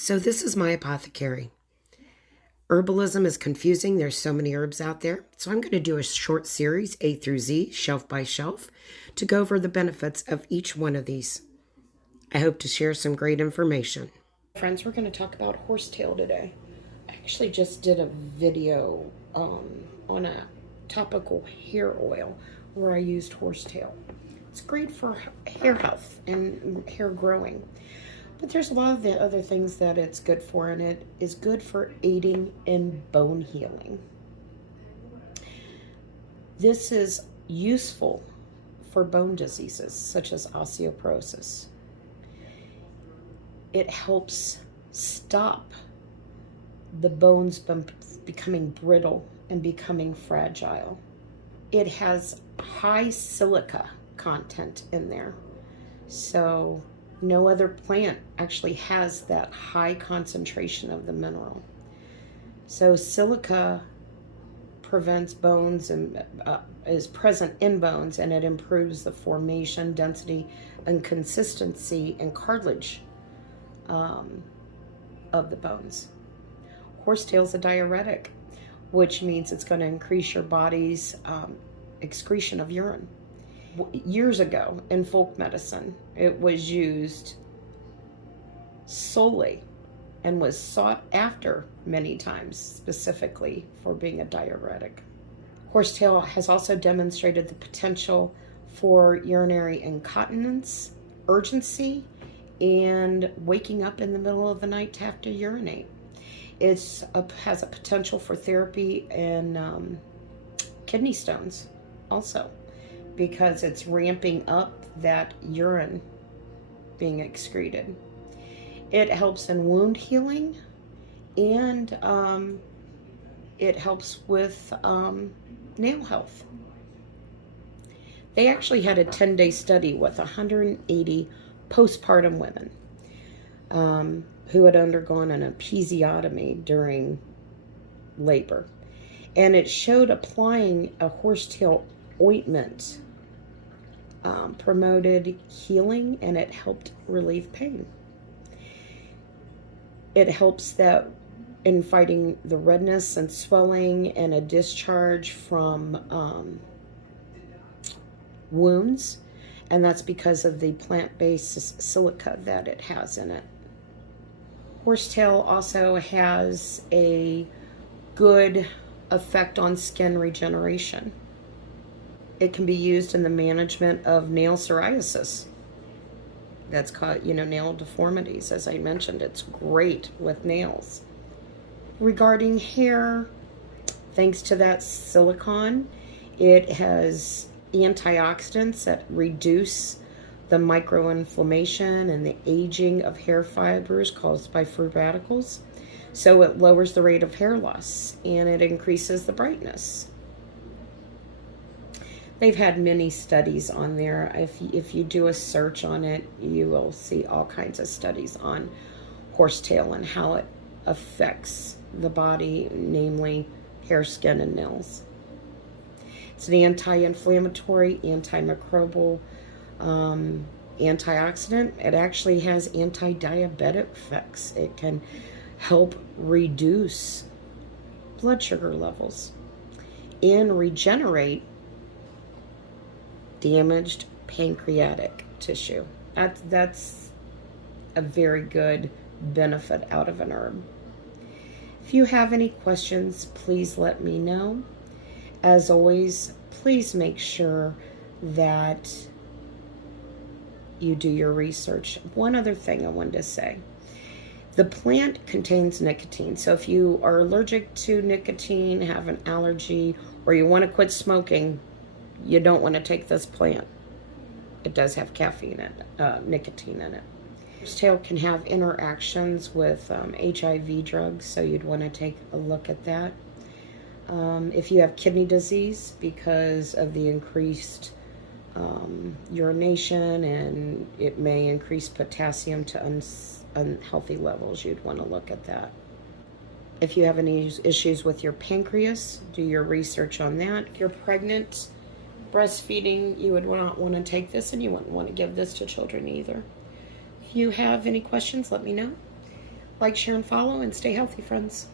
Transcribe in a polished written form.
So this is my apothecary. Herbalism is confusing. There's so many herbs out there. So I'm going to do a short series, A through Z, shelf by shelf, to go over the benefits of each one of these. I hope to share some great information. Friends, we're going to talk about horsetail today. I actually just did a video on a topical hair oil where I used horsetail. It's great for hair health and hair growing. But there's a lot of the other things that it's good for, and it is good for aiding in bone healing. This is useful for bone diseases such as osteoporosis. It helps stop the bones becoming brittle and becoming fragile. It has high silica content in there. So no other plant actually has that high concentration of the mineral. So silica prevents bones and is present in bones, and it improves the formation, density, and consistency and cartilage of the bones. Horsetail is a diuretic, which means it's going to increase your body's excretion of urine. Years ago in folk medicine, it was used solely and was sought after many times specifically for being a diuretic. Horsetail has also demonstrated the potential for urinary incontinence, urgency, and waking up in the middle of the night to have to urinate. It has a potential for therapy and kidney stones also, because it's ramping up that urine being excreted. It helps in wound healing, and it helps with nail health. They actually had a 10-day study with 180 postpartum women who had undergone an episiotomy during labor. And it showed applying a horsetail ointment promoted healing, and it helped relieve pain. It helps that in fighting the redness and swelling and a discharge from wounds, and that's because of the plant-based silica that it has in it. Horsetail also has a good effect on skin regeneration. It can be used in the management of nail psoriasis. That's called, nail deformities. As I mentioned, it's great with nails. Regarding hair, thanks to that silicone, it has antioxidants that reduce the microinflammation and the aging of hair fibers caused by free radicals. So it lowers the rate of hair loss, and it increases the brightness. They've had many studies on there. If you do a search on it, you will see all kinds of studies on horsetail and how it affects the body, namely hair, skin, and nails. It's an anti-inflammatory, antimicrobial, antioxidant. It actually has anti-diabetic effects. It can help reduce blood sugar levels and regenerate damaged pancreatic tissue. That's a very good benefit out of an herb. If you have any questions, please let me know. As always, please make sure that you do your research. One other thing I wanted to say. The plant contains nicotine, so if you are allergic to nicotine, have an allergy, or you want to quit smoking, you don't want to take this plant. It does have caffeine in it, nicotine in it. Horsetail can have interactions with HIV drugs, so you'd want to take a look at that. If you have kidney disease because of the increased urination, and it may increase potassium to unhealthy levels, you'd want to look at that. If you have any issues with your pancreas, do your research on that. If you're pregnant, breastfeeding, you would not want to take this, and you wouldn't want to give this to children either. If you have any questions, let me know. Like, share, and follow, and stay healthy, friends.